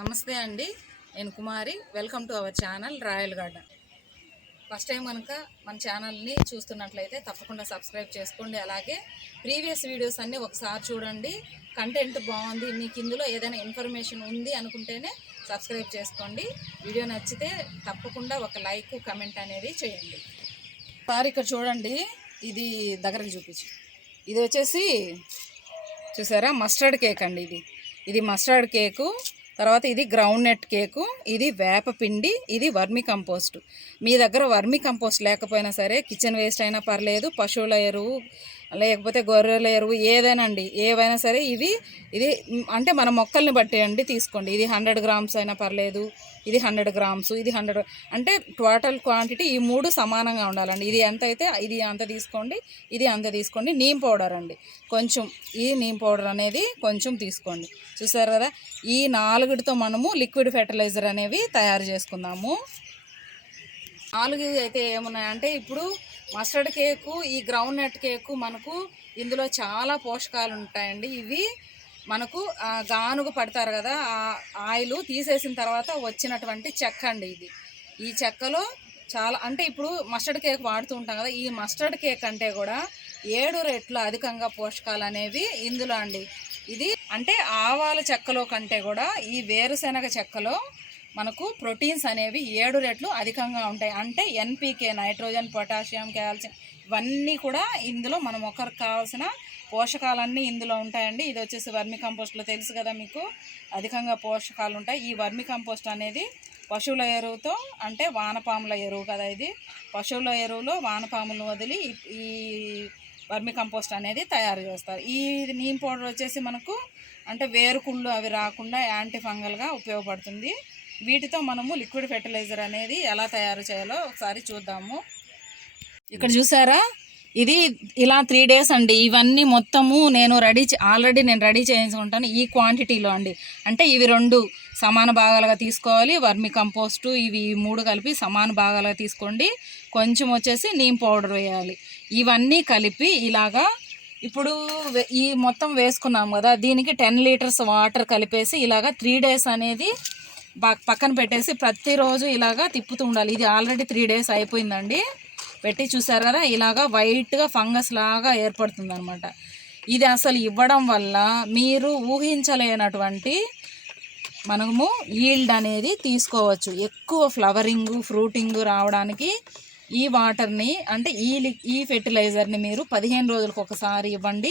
నమస్తే అండి, నేను Kumari. Welcome to our channel Royal Garden. First time కనుక మన ఛానల్ని చూస్తున్నట్లయితే తప్పకుండా సబ్స్క్రైబ్ చేసుకోండి. అలాగే ప్రీవియస్ వీడియోస్ అన్నీ ఒకసారి చూడండి. కంటెంట్ బాగుంది, మీకు ఇందులో ఏదైనా ఇన్ఫర్మేషన్ ఉంది అనుకుంటేనే సబ్స్క్రైబ్ చేసుకోండి. వీడియో నచ్చితే తప్పకుండా ఒక లైక్ కమెంట్ అనేది చేయండి. సార్ ఇక్కడ చూడండి, ఇది దగ్గరకు చూపించు. ఇది వచ్చేసి చూసారా మస్టర్డ్ కేక్ అండి. ఇది మస్టర్డ్ కేకు. తర్వాత ఇది గ్రౌండ్ నట్ కేకు, ఇది వేపపిండి, ఇది వర్మి కంపోస్ట్. మీ దగ్గర వర్మి కంపోస్ట్ లేకపోయినా సరే కిచెన్ వేస్ట్ అయినా పర్లేదు, పశువుల ఎరువు లేకపోతే గొర్రెల ఎరువు ఏదైనా అండి, ఏవైనా సరే ఇది అంటే మన మొక్కల్ని బట్టి అండి తీసుకోండి. ఇది 100 గ్రామ్స్ అయినా పర్లేదు, ఇది 100 గ్రామ్స్, ఇది 100 అంటే టోటల్ క్వాంటిటీ ఈ మూడు సమానంగా ఉండాలండి. ఇది ఎంత అయితే ఇది అంత తీసుకోండి, ఇది అంత తీసుకోండి. నీమ్ పౌడర్ అండి కొంచెం, ఈ నీమ్ పౌడర్ అనేది కొంచెం తీసుకోండి. చూసారు కదా, ఈ 4తో మనము లిక్విడ్ ఫెర్టిలైజర్ అనేవి తయారు చేసుకుందాము. 4 అయితే ఏమున్నాయంటే, ఇప్పుడు మస్టర్డ్ కేకు, ఈ గ్రౌండ్ నట్ కేకు మనకు ఇందులో చాలా పోషకాలు ఉంటాయండి. ఇవి మనకు గానుగ పడతారు కదా, ఆ ఆయిల్ తీసేసిన తర్వాత వచ్చినటువంటి చెక్క అండి ఇది. ఈ చెక్కలో చాలా అంటే ఇప్పుడు మస్టర్డ్ కేక్ వాడుతూ ఉంటాం కదా, ఈ మస్టర్డ్ కేక్ అంటే కూడా 7 రెట్లు అధికంగా పోషకాలు అనేవి ఇందులో అండి. ఇది అంటే ఆవాల చెక్కలో కంటే కూడా ఈ వేరుశెనగ చెక్కలో మనకు ప్రోటీన్స్ అనేవి 7 రెట్లు అధికంగా ఉంటాయి. అంటే ఎన్పీకే, నైట్రోజన్, పొటాషియం, కాల్షియం ఇవన్నీ కూడా ఇందులో మన మొక్కకు కావాల్సిన పోషకాలన్నీ ఇందులో ఉంటాయండి. ఇది వచ్చేసి వర్మి కంపోస్ట్లో తెలుసు కదా మీకు, అధికంగా పోషకాలు ఉంటాయి. ఈ వర్మి కంపోస్ట్ అనేది పశువుల ఎరువుతో, అంటే వానపాముల ఎరువు కదా ఇది, పశువుల ఎరువులో వానపాములను వదిలి ఈ వర్మి కంపోస్ట్ అనేది తయారు చేస్తారు. ఈ నీమ్ పౌడర్ వచ్చేసి మనకు అంటే వేరుకుళ్ళు అవి రాకుండా యాంటీ ఫంగల్గా ఉపయోగపడుతుంది. వీటితో మనము లిక్విడ్ ఫెర్టిలైజర్ అనేది ఎలా తయారు చేయాలో ఒకసారి చూద్దాము. ఇక్కడ చూసారా, ఇది ఇలా 3 days అండి. ఇవన్నీ మొత్తము నేను ఆల్రెడీ రెడీ చేయించుకుంటాను ఈ క్వాంటిటీలో అండి. అంటే ఇవి 2 సమాన భాగాలుగా తీసుకోవాలి. వర్మి కంపోస్టు ఇవి 3 కలిపి సమాన భాగాలుగా తీసుకోండి. కొంచెం వచ్చేసి నీమ్ పౌడర్ వేయాలి. ఇవన్నీ కలిపి ఇలాగా ఇప్పుడు ఈ మొత్తం వేసుకున్నాం కదా, దీనికి 10 లీటర్స్ వాటర్ కలిపేసి ఇలాగా 3 days అనేది పక్కన పెట్టేసి ప్రతిరోజు ఇలాగా తిప్పుతూ ఉండాలి. ఇది ఆల్రెడీ 3 days అయిపోయిందండి పెట్టి, చూసారు కదా, ఇలాగా వైట్గా ఫంగస్ లాగా ఏర్పడుతుంది అనమాట. ఇది అసలు ఇవ్వడం వల్ల మీరు ఊహించలేనటువంటి మనము ఈల్డ్ అనేది తీసుకోవచ్చు. ఎక్కువ ఫ్లవరింగ్, ఫ్రూటింగ్ రావడానికి ఈ వాటర్ని అంటే ఈ ఫెర్టిలైజర్ని మీరు 15 రోజులకు ఒకసారి ఇవ్వండి.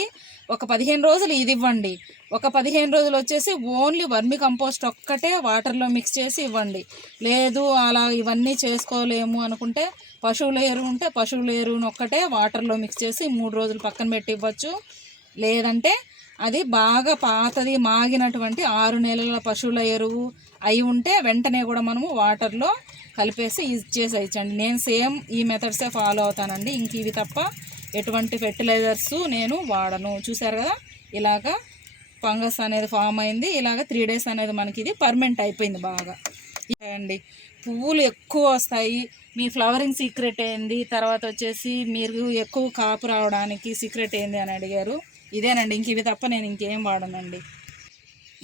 ఒక 15 రోజులు ఇది ఇవ్వండి. ఒక 15 రోజులు వచ్చేసి ఓన్లీ వర్మి కంపోస్ట్ ఒక్కటే వాటర్లో మిక్స్ చేసి ఇవ్వండి. లేదు అలా ఇవన్నీ చేసుకోలేము అనుకుంటే పశువుల ఎరువు ఉంటే పశువుల ఎరువును ఒక్కటే వాటర్లో మిక్స్ చేసి 3 రోజులు పక్కన పెట్టి ఇవ్వచ్చు. లేదంటే అది బాగా పాతది మాగినటువంటి 6 నెలల పశువుల ఎరువు అయి ఉంటే వెంటనే కూడా మనము వాటర్లో కలిపేసి ఇచ్చేసేయచ్చండి. నేను సేమ్ ఈ మెథడ్సే ఫాలో అవుతానండి. ఇంక ఇవి తప్ప ఎటువంటి ఫెర్టిలైజర్స్ నేను వాడను. చూసారు కదా, ఇలాగా ఫంగస్ అనేది ఫామ్ అయింది. ఇలాగ 3 days అనేది మనకి ఇది పర్మనెంట్ అయిపోయింది బాగా అండి. పువ్వులు ఎక్కువ వస్తాయి. మీ ఫ్లవరింగ్ సీక్రెట్ ఏంది, తర్వాత వచ్చేసి మీరు ఎక్కువ కాపు రావడానికి సీక్రెట్ ఏంది అని అడిగారు. ఇదేనండి, ఇంక ఇవి తప్ప నేను ఇంకేం వాడనండి.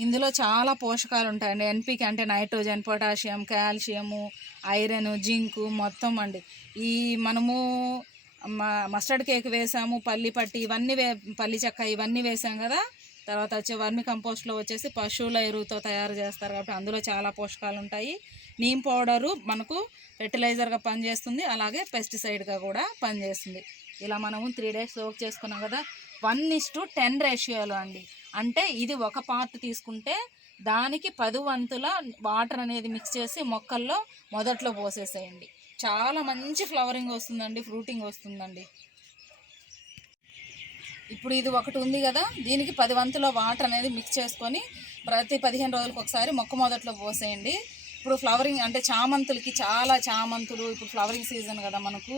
ఇందులో చాలా పోషకాలు ఉంటాయండి. ఎన్పీకే అంటే nitrogen, potassium, calcium, iron, zinc మొత్తం అండి. ఈ మనము మస్టర్డ్ కేక్ వేసాము, పల్లి పట్టి ఇవన్నీ పల్లి చెక్క ఇవన్నీ వేసాం కదా. తర్వాత వచ్చే వర్మి కంపోస్ట్లో వచ్చేసి పశువుల ఎరువుతో తయారు చేస్తారు కాబట్టి అందులో చాలా పోషకాలు ఉంటాయి. నీమ్ పౌడరు మనకు ఫెర్టిలైజర్గా పనిచేస్తుంది, అలాగే పెస్టిసైడ్గా కూడా పనిచేస్తుంది. ఇలా మనము 3 days సోక్ చేసుకున్నాం కదా. 1:10 రేషియోలో అండి. అంటే ఇది ఒక పార్ట్ తీసుకుంటే దానికి 10 వంతుల వాటర్ అనేది మిక్స్ చేసి మొక్కల్లో మొదట్లో పోసేసేయండి. చాలా మంచి ఫ్లవరింగ్ వస్తుందండి, ఫ్రూటింగ్ వస్తుందండి. ఇప్పుడు ఇది ఒకటి ఉంది కదా, దీనికి 10 వంతుల వాటర్ అనేది మిక్స్ చేసుకొని ప్రతి 15 రోజులకు ఒకసారి మొక్క మొదట్లో పోసేయండి. ఇప్పుడు ఫ్లవరింగ్ అంటే చామంతులకి, చాలా చామంతులు ఇప్పుడు ఫ్లవరింగ్ సీజన్ కదా మనకు,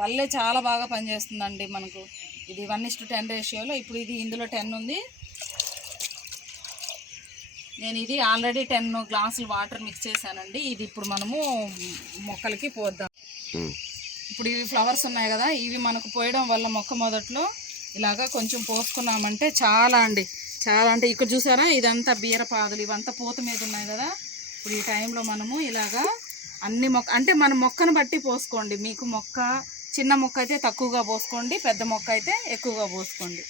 బల్లే చాలా బాగా పనిచేస్తుందండి మనకు. ఇది 1:10 రేషియోలో. ఇప్పుడు ఇది ఇందులో 10 ఉంది. నేను ఇది ఆల్రెడీ 10 గ్లాసులు వాటర్ మిక్స్ చేశానండి. ఇది ఇప్పుడు మనము మొక్కలకి పోద్దాం. ఇప్పుడు ఇవి ఫ్లవర్స్ ఉన్నాయి కదా, ఇవి మనకు పోయడం వల్ల మొక్క మొదట్లో ఇలాగా కొంచెం పోసుకున్నామంటే చాలా అండి చాలా అంటే ఇక్కడ చూసారా ఇదంతా బీరపాదులు ఇవంతా పూత మీద ఉన్నాయి కదా. ఇప్పుడు ఈ టైంలో మనము ఇలాగా అన్ని అంటే మన మొక్కను బట్టి పోసుకోండి. మీకు మొక్క చిన్న మొక్క అయితే తక్కువగా పోసుకోండి, పెద్ద మొక్క అయితే ఎక్కువగా పోసుకోండి.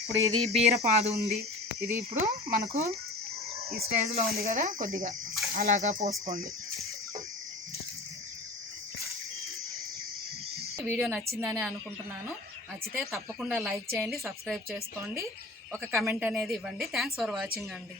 ఇప్పుడు ఇది బీరపాదు ఉంది, ఇది ఇప్పుడు మనకు ఈ స్టేజ్లో ఉంది కదా, కొద్దిగా అలాగా పోసుకోండి. వీడియో నచ్చిందని అనుకుంటున్నాను. నచ్చితే తప్పకుండా లైక్ చేయండి, సబ్స్క్రైబ్ చేసుకోండి, ఒక కమెంట్ అనేది ఇవ్వండి. థ్యాంక్స్ ఫర్ వాచింగ్ అండి.